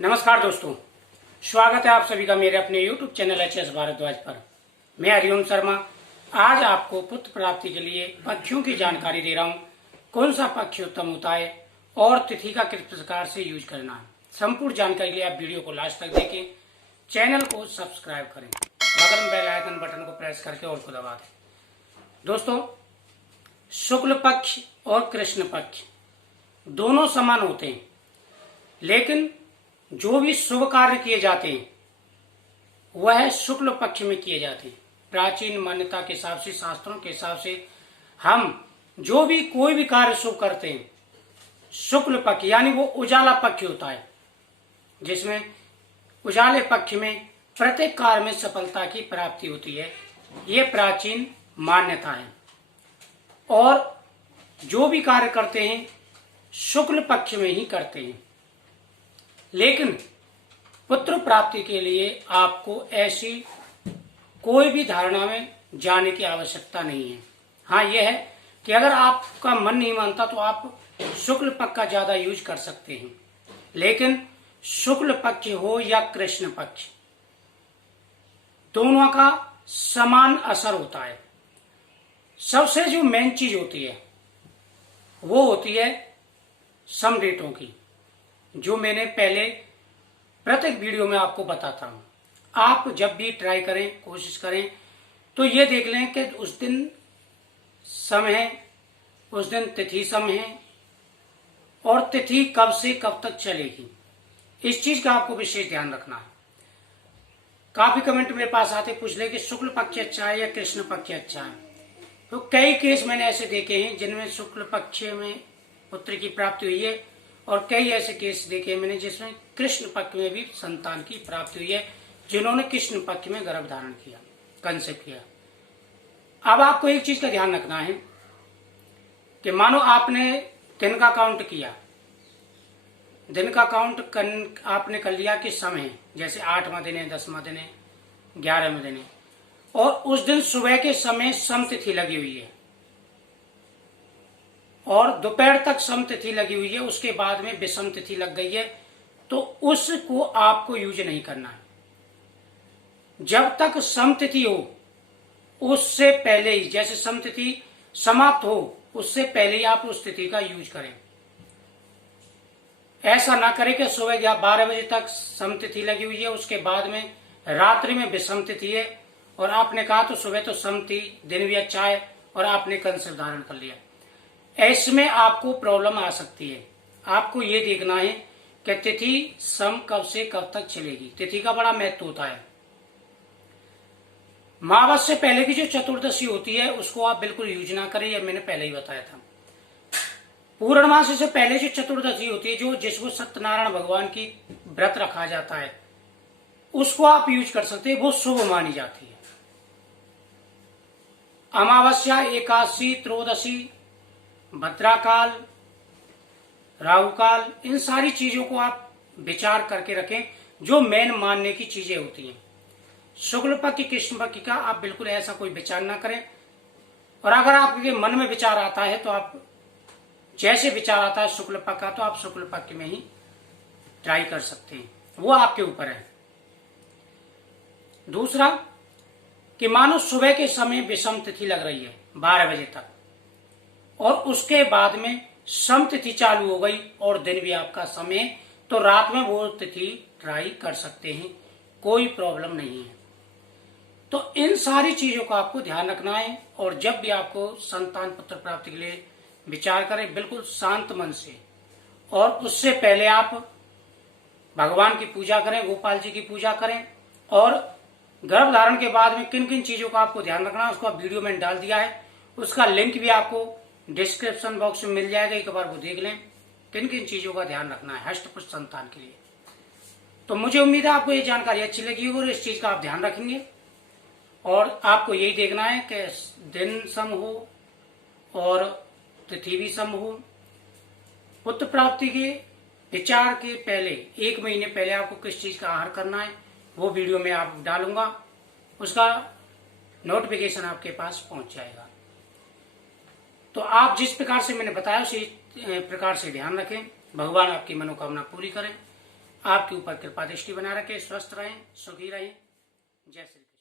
नमस्कार दोस्तों, स्वागत है आप सभी का मेरे अपने YouTube चैनल एच.एस. भारद्वाज पर। मैं हरिओम शर्मा आज आपको पुत्र प्राप्ति के लिए पक्षियों की जानकारी दे रहा हूँ। कौन सा पक्षी उत्तम होता है और तिथि का किस प्रकार से यूज करना है। संपूर्ण जानकारी के लिए आप वीडियो को लास्ट तक देखें, चैनल को सब्सक्राइब करें, बगल में बेल आइकन बटन को प्रेस करके और को दबा दें। दोस्तों, शुक्ल पक्ष और कृष्ण पक्ष दोनों समान होते हैं, लेकिन जो भी शुभ कार्य किए जाते हैं वह शुक्ल पक्ष में किए जाते हैं। प्राचीन मान्यता के हिसाब से, शास्त्रों के हिसाब से हम जो भी कोई भी कार्य शुभ करते हैं, शुक्ल पक्ष यानी वो उजाला पक्ष होता है, जिसमें उजाले पक्ष में प्रत्येक कार्य में सफलता की प्राप्ति होती है। ये प्राचीन मान्यता है और जो भी कार्य करते हैं शुक्ल पक्ष में ही करते हैं। लेकिन पुत्र प्राप्ति के लिए आपको ऐसी कोई भी धारणा में जाने की आवश्यकता नहीं है। हाँ, यह है कि अगर आपका मन नहीं मानता तो आप शुक्ल पक्ष का ज्यादा यूज कर सकते हैं, लेकिन शुक्ल पक्ष हो या कृष्ण पक्ष, दोनों का समान असर होता है। सबसे जो मेन चीज होती है वो होती है समडेटों की, जो मैंने पहले प्रत्येक वीडियो में आपको बताता हूं। आप जब भी ट्राई करें, कोशिश करें तो ये देख लें कि उस दिन सम है, उस दिन तिथि सम है और तिथि कब से कब तक चलेगी। इस चीज का आपको विशेष ध्यान रखना है। काफी कमेंट मेरे पास आते पूछ ले कि शुक्ल पक्ष अच्छा है या कृष्ण पक्ष अच्छा है। तो कई केस मैंने ऐसे देखे हैं जिनमें शुक्ल पक्ष में पुत्र की प्राप्ति हुई है और कई ऐसे केस देखे मैंने जिसमें कृष्ण पक्ष में भी संतान की प्राप्ति हुई है, जिन्होंने कृष्ण पक्ष में गर्भ धारण किया, कंसेप्ट किया। अब आपको एक चीज का ध्यान रखना है कि मानो आपने दिन का काउंट किया, दिन का काउंट आपने कर लिया कि समय है, जैसे 8वां दिन है, 10वां दिन है, 11वां दिन है, और उस दिन सुबह के समय सम तिथि लगी हुई है और दोपहर तक सम तिथि लगी हुई है, उसके बाद में विषम तिथि लग गई है, तो उसको आपको यूज नहीं करना है। जब तक सम तिथि हो उससे पहले ही, जैसे सम तिथि समाप्त हो उससे पहले ही आप उस तिथि का यूज करें। ऐसा ना करें कि सुबह या 12 बजे तक सम तिथि लगी हुई है, उसके बाद में रात्रि में विषम तिथि है और आपने कहा तो सुबह तो सम थी, दिन भी अच्छा है और आपने कंसेप्ट धारण कर लिया। ऐसे आपको प्रॉब्लम आ सकती है। आपको ये देखना है कि तिथि सम कब से कब तक चलेगी। तिथि का बड़ा महत्व होता है। मावस से पहले की जो चतुर्दशी होती है उसको आप बिल्कुल यूज ना करें, यह मैंने पहले ही बताया था। पूर्णमासी से पहले जो चतुर्दशी होती है, जो जिसको सत्यनारायण भगवान की व्रत रखा जाता है, उसको आप यूज कर सकते हैं, वो शुभ मानी जाती है। अमावस्या, एकादशी, त्रयोदशी, भद्राकाल, राहुकाल, इन सारी चीजों को आप विचार करके रखें, जो मेन मानने की चीजें होती हैं। शुक्ल पक्ष, कृष्ण पक्ष का आप बिल्कुल ऐसा कोई विचार ना करें। और अगर आपके मन में विचार आता है तो आप जैसे विचार आता है शुक्ल पक्ष का, तो आप शुक्ल पक्ष में ही ट्राई कर सकते हैं, वो आपके ऊपर है। दूसरा कि मानो सुबह के समय विषम तिथि लग रही है 12 बजे तक और उसके बाद में सम तिथि चालू हो गई और दिन भी आपका समय, तो रात में वो तिथि ट्राई कर सकते हैं, कोई प्रॉब्लम नहीं है। तो इन सारी चीजों का आपको ध्यान रखना है। और जब भी आपको संतान पुत्र प्राप्ति के लिए विचार करें, बिल्कुल शांत मन से, और उससे पहले आप भगवान की पूजा करें, गोपाल जी की पूजा करें। और गर्भ धारण के बाद में किन किन चीजों का आपको ध्यान रखना है उसको वीडियो में डाल दिया है, उसका लिंक भी आपको डिस्क्रिप्शन बॉक्स में मिल जाएगा, एक बार वो देख लें किन किन चीजों का ध्यान रखना है हष्ट पुष्ट संतान के लिए। तो मुझे उम्मीद है आपको ये जानकारी अच्छी लगी होगी और इस चीज का आप ध्यान रखेंगे। और आपको यही देखना है कि दिन सम हो और तिथि भी सम हो। पुत्र प्राप्ति के विचार के पहले 1 महीने पहले आपको किस चीज का आहार करना है वो वीडियो में आप डालूंगा, उसका नोटिफिकेशन आपके पास पहुंच जाएगा। तो आप जिस प्रकार से मैंने बताया उसी प्रकार से ध्यान रखें। भगवान आपकी मनोकामना पूरी करें। आपके ऊपर कृपा दृष्टि बना रखे। स्वस्थ रहें, सुखी रहें। जय श्री कृष्ण।